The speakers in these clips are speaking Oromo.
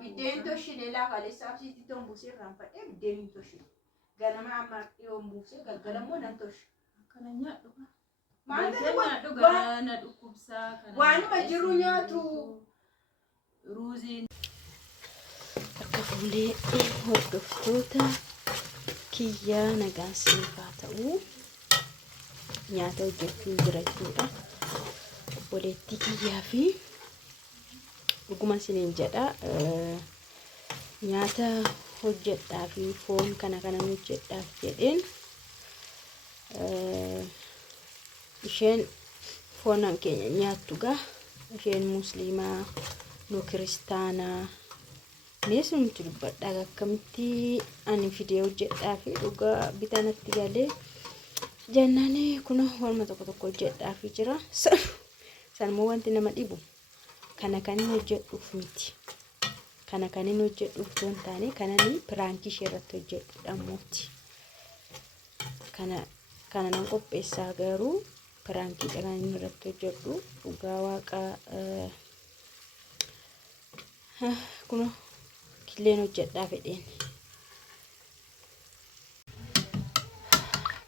Biddeen toshine laa kaleessaaf sitti ton buusee irraanfadhee biddeen hin toshine. Ganama amma dhiyoon buusee galgalammoo nan toshe. Akkana nyaadhu. Maal gaana dhukkubsaa kana. Waanuma jiru nyaatu. Ruuziin. Akka fuulee hordoftoota kiyyaa nagaan siifaa ta'uu nyaata hojjechuun jira jechuudha. Obboleettii kiyyaa fi dhuguma isiniin jedha nyaata hojjedhaa fi foon kana hojjedhaaf jedheen isheen foon keenya nyaattu gaa isheen musliimaa nu kiristaanaa neesumti dubbadhaa akkamitti ani fidee hojjedhaa fi dhugaa bitanatti galee jannane kun horma tokko hojjedhaa fi jira sanmoo wanti nama dhibu kana kanin hojjedhuuf miti kana kanin hojjedhuuf toon taane kanani piraankii ishee irratti hojjedhuudha mooti kana nan qopheessaa garuu piraankii kanin irratti hojjedhu dhugaa waaqa kun killeen hojjedhaa fedheen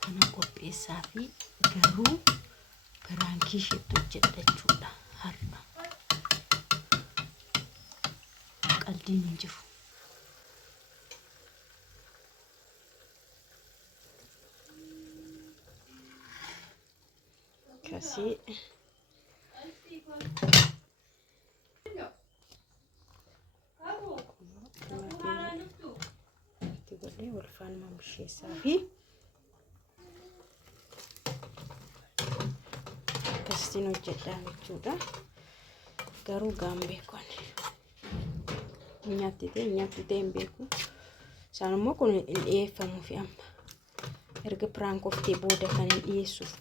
kana qopheessaa fi garuu piraankii isheetti hojjedha jechuudha har'a qaldiin hin jiru. Kasih boleh Warfan mamshi safi pasti hojjedhaa jechuudha garuu gaambee kon nyaatite hin beeku saanummoo kun hin dhiyeeffamuu fi amma erga piraankooftee booda kan hin dhiyeessuuf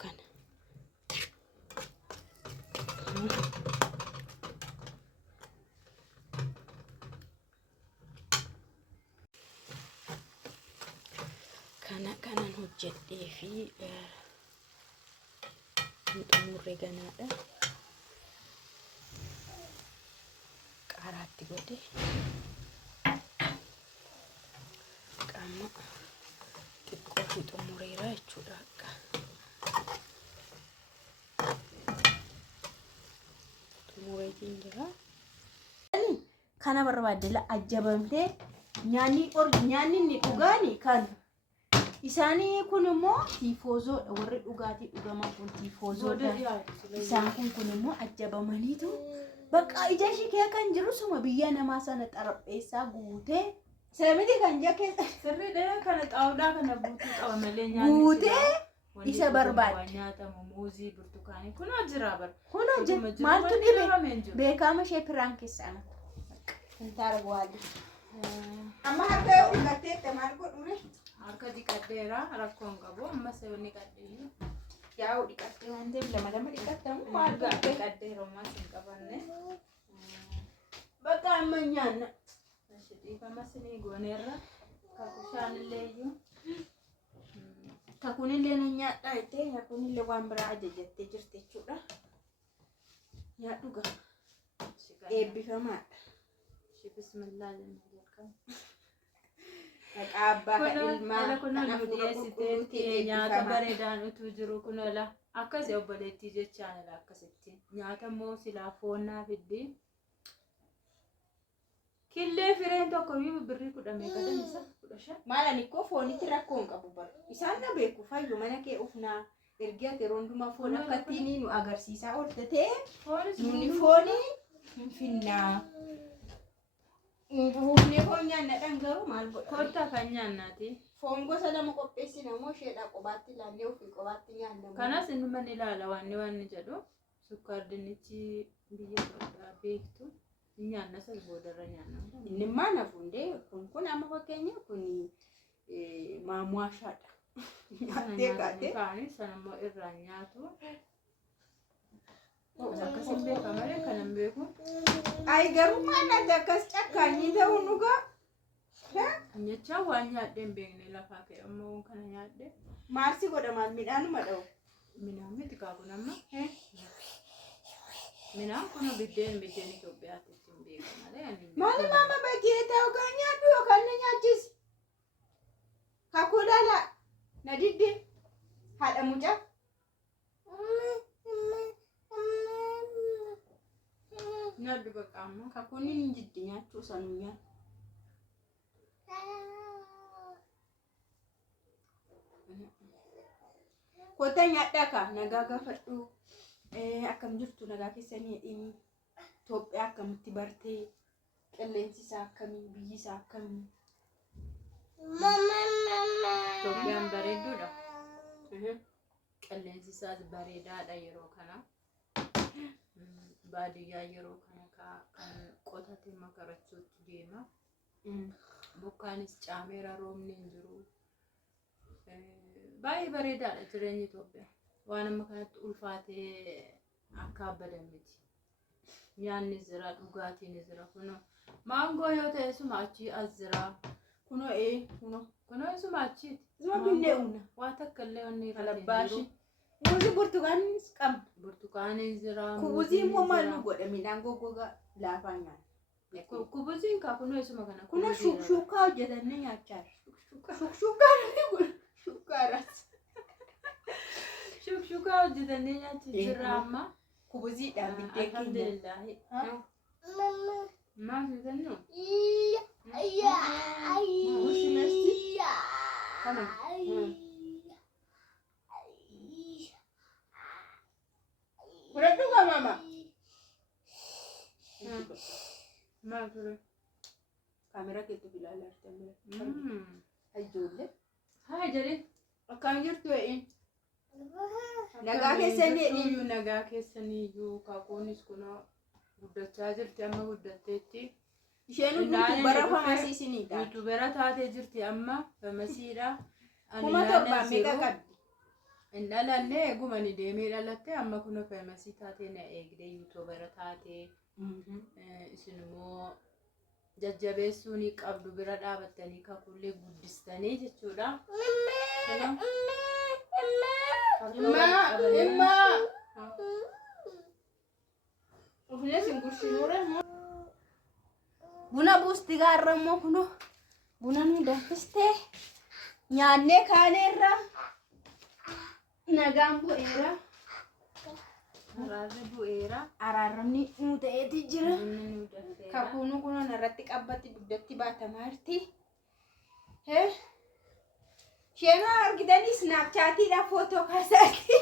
kana kanan hojjedhee fi xumurree ganaadha qaaraatti godhe qaama xiqqoo fi xumureera jechuudha akka xumureetiin jira kana barbaadde ajjabamtee nyaanni inni dhugaani kan isaanii kun immoo tiifoozoodha warri dhugaatii dhugaman kun tiifoozoodha isaan kun immoo ajjabamaniitu bakka ija ishee kan jiru suma biyya namaa sana xarapheessaa guutee seemiti kan jake sirriidha kana xaawulaa kana guutuu qaba malee nyaanni guutee isa barbaadde nyaatamu muuzii burtukaanii kunoo jira bar kunoo jira maaltu dhibe beekama ishee piraan keessaa kan taara bu'aadde amma harka dhiqattee maal godhure harka dhiqadheera rakkoon qabu amma seewni qadheeyyu yaa'u dhiqattee waan ta'eef lama dhiqattamu maal dhiqadheera ammas hin qabanne bakka amma nyaanna dhiifama sinii gooneerra kakushaan illeeyyuu kakunillee na nyaadhaa jettee kakunillee waan biraa ajajattee jirti jechuudha nyaadhu gaa eebbifamaadha bismillah jenna jalqaba Abbaa kan ilmaa kun nyaata bareedaan utuu jiru kun ola akkasii obboleettii jechaan ala akkasitti nyaata immoo silaa foonnaa fiddi killee fireen tokko birrii 10 meeqadhan isa 15 maalan ikkoo foonitti rakkoon qabu bara isaan na beeku fayyu mana kee ufnaa ergiya teroonduma foon akkattiin nu agarsiisaa ooltatee nuni foonii hin finnaa Buufnee foon nyaannaadhaan garuu maal godha? Kottaa kan nyaannaati. Foon gosa lama qopheessina moo isheedhaa qobaatti ilaallee ofii qobaatti nyaanna. Kanas inni ilaala waan jedhu sukkaar dinnichi biyya beektu nyaanna sal boodarra nyaanna. Inni maal hafundee kun amma fakkeenya kun maamuwaashaadha. Nyaatee kaatee. Kaanii sanammoo irraa nyaatu. Akkasiin beekamare kanan beeku. Ay garuu maal akkas cakkaanii ta'uu dhugaa. Nyachaa waan nyaadheen beekne lafaa ka'e ammoo kana nyaadhe. Maarsi godha maal midhaanuma dha'u. Midhaan miti kaakun amma. Midhaan kun biddeen Itoophiyaatti ittiin beeku malee. Maali Kakuun hin jiddi nyaachuu sanuu nyaata. Kota nyaadhaa ka nagaa gaafadhu. Akkam jirtu nagaa keessanii dhimi. Itoophiyaa akkamitti bartee qilleensi isaa akkamii biyyi isaa akkamii. Itoophiyaan bareedduudha. Qilleensi isaas bareedaadha yeroo kana. Baadiyyaa yeroo kana kan qotate makarachuutti deema. Bokkaanis caameera roobni hin jiru. Baay'ee bareedaadha jireenyi Itoophiyaa. Waan amma kanatti ulfaatee akka abbadan miti. Nyaanni jira, dhugaatiin jira. Kunoo maangoo yoo ta'e suma achii as jira. Kunoo suma achiiti. Suma binnee una. Waa takka illee wanni irra Kalabaashi. Muuzi burtukaaniis qabna. Burtukaanii jira. Kubuziin immoo maal nu godha midhaan goggogaa laafaa nyaata. Kubuziin kaa kunoo isuma kana. Kunoo shukshukaa hojjetannee nyaachaa jira. Shukshukaa nuti shukaaras. Shukshukaa hojjetannee nyaachaa jira amma. Kubuziidhaan biddeen keenya. Alhamdulillah. Maal jedhannu? Kana. Fudhadhu gaa mama. Maal ture? Kaameraa keetti bilaalaa jirti. Ijoollee. Haa jedhee. Akkam jirtu eeyin? Nagaa keessanii iyyuu nagaa keessanii iyyuu kakuunis kunoo guddachaa jirti amma guddatteetti. Isheen yuutubara famasiisiniidha. Yuutubara taatee jirti amma famasiidha. Kuma torbaan meeqa qabdi? Hin dhalanne eeguma ni deemee dhalatte amma kunoo famasii taatee na eegdee yuutubara taatee. Isin immoo jajjabeessuu ni qabdu bira dhaabattanii kakuullee guddistanii jechuudha. Imma. Ufne singursinuure. Buna buusti gaarrammoo kunoo buna nu danfistee nyaannee kaaneerra nagaan bu'eera. Araarri bu'eera. Araarramni nu ta'eeti jira. Kakuunu kunuun irratti qabbatti dugdatti baatamaa jirti. Shema argitanii snaapchaatiidha footoo kaasaati.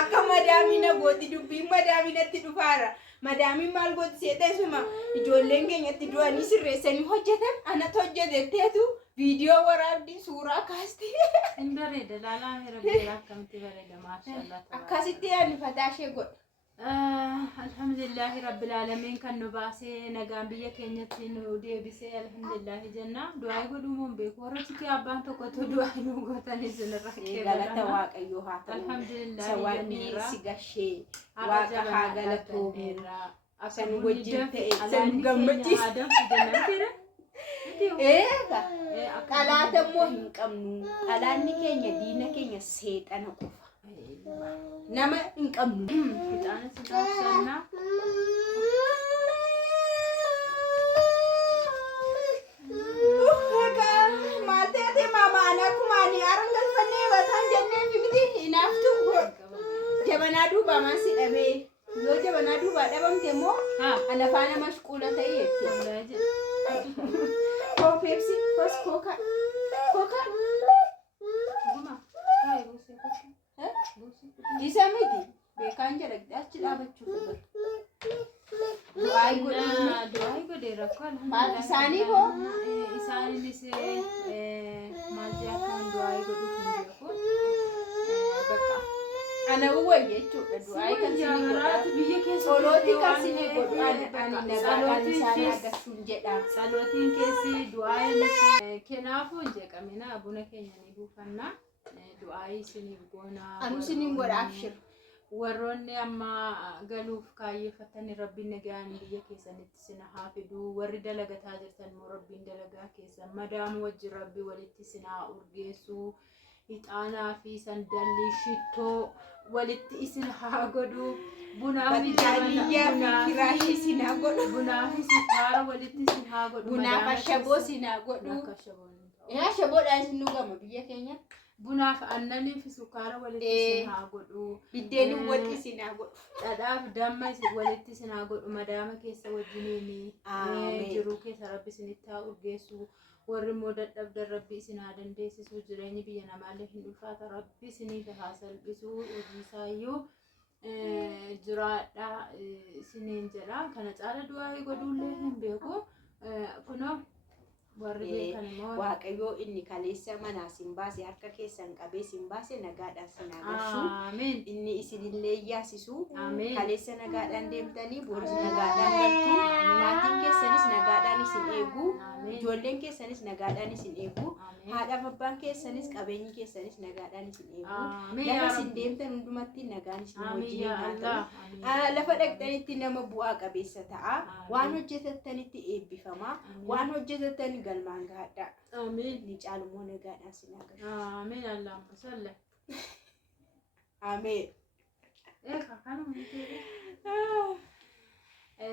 Akka madaamina gooti dubbiin madaaminatti dhufaara. Madaamin maal gooti seetaa isuma ijoolleen keenyatti du'anii sirreessanii hojjetan anatu hojjetetteetu viidiyoo waraabdi suuraa kaasti. Hin bareeda laalaa hira beeraa akkamitti bareeda maashaallah. Akkasitti yaanifataa ishee godha. Alhamdulillahi rabbil alamin kan nu baasee nagaan biyya keenyatti nu deebisee alhamdulillahi jenna. Du'aa godhuun beeku warra citi abbaan tokkotu du'aa nu gootanii sinirra galata waaqayyoo haa ta'u. Alhamdulillahi Sawaadni si gashee waaqa haa galatoomu. Asan wajjin ta'e san gammachiisa. Eega dhalaata immoo hin qabnu. Dhalaanni keenya diina keenya seexana qofa. Nama hin qabnu. Kitaana sidaasana. Maatii mamaan akkuma ani arangalfannee bataan jennee fifti hinaaftu jabanaa duubaa maasii dhabee yoo jabanaa duubaa dhabamte immoo ana faana mashquula ta'e jettee. Koofeepsi kos kooka kooka. Isa miti beekaan jedha achi dhaabachuu qaba. Du'aa godheera akka Maal isaanii hoo? Isaanis maal jedhamu du'aa godhuuf hin beeku. Bakka ana uwwayya jechuudha du'aa kan sinii godhaa biyya keessa olooti kan sinii godhu ani nagaadhaan isaan agarsiin jedha. Salootiin keessi du'aa inni kanaafuu hin jeeqamina buna keenya ni buufanna. Du'aa isiniif goona. Anu siniin godha abshir. Warroonni amma galuuf kaayyeeffatanii rabbiin nagaan biyya keessanitti sina haa fidu. Warri dalagataa jirtan immoo rabbiin dalagaa keessan madaam wajjin rabbi walitti sinaa urgeessu. Ixaanaa fi sandalli shittoo walitti isin haa godhu. Bunaa fi kiraashii sinaa godhu. Bunaa fi sitaara walitti isin haa godhu. Bunaa fi ashaboo sinaa godhu. Ashaboodhaan isin dhugama biyya keenya. bunaaf annanii fi sukkaara walitti sinaa godhu. Biddeen walitti sinaa godhu. Dhadhaaf damma walitti sinaa godhu madaama keessa wajjiniin jiruu keessa rabbi isinitti haa urgeessu. Warri immoo dadhabdan rabbi isin haa dandeessisu. Jireenyi biyya namaallee hin ulfaata rabbi isiniif haa salphisu. Hojii isaayyuu jiraadha isiniin jedha. Kana caala du'aa godhuullee hin beeku. Kunoo warri beekan immoo Waaqayyoo inni kaleessa manaa sin baase harka keessan qabee sin baase nagaadhaan sin agarsiisu. Ameen. Inni isinillee yaasisu. Ameen. Kaleessa nagaadhaan deemtanii boris nagaadhaan galtu. Maatiin keessanis nagaadhaan isin eegu. Ijoolleen keessanis nagaadhaan isin eegu. Haadhaaf abbaan keessanis qabeenyi keessanis nagaadhaan isin eegu. Lafa isin deemtan hundumatti nagaan isin wajjin haa ta'u. Lafa dhaqxanitti nama bu'aa qabeessa ta'a. Waan hojjetattanitti eebbifama. Waan hojjetattan galmaan gaadha. Ameen. Ni caalumoo nagaadhaan sin agarsiisu. Ameen. Allahumma salli. Ameen.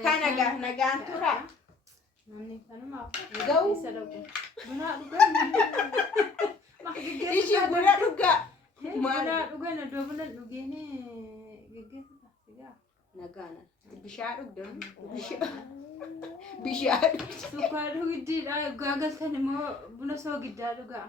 Kana nagaan tura. Namni kanumaaf Ga'u. isa dhagu. Buna dhugan. Ishi buna dhugaa. Buna dhugan iddoo buna dhugeeni geggeeffata. Sigaa. Nagaana. Bishaan dhugdan. Bishaan dhugdan. Sukkaara dhugiddiidha. Gaagaltan immoo buna soo giddaa dhugaa.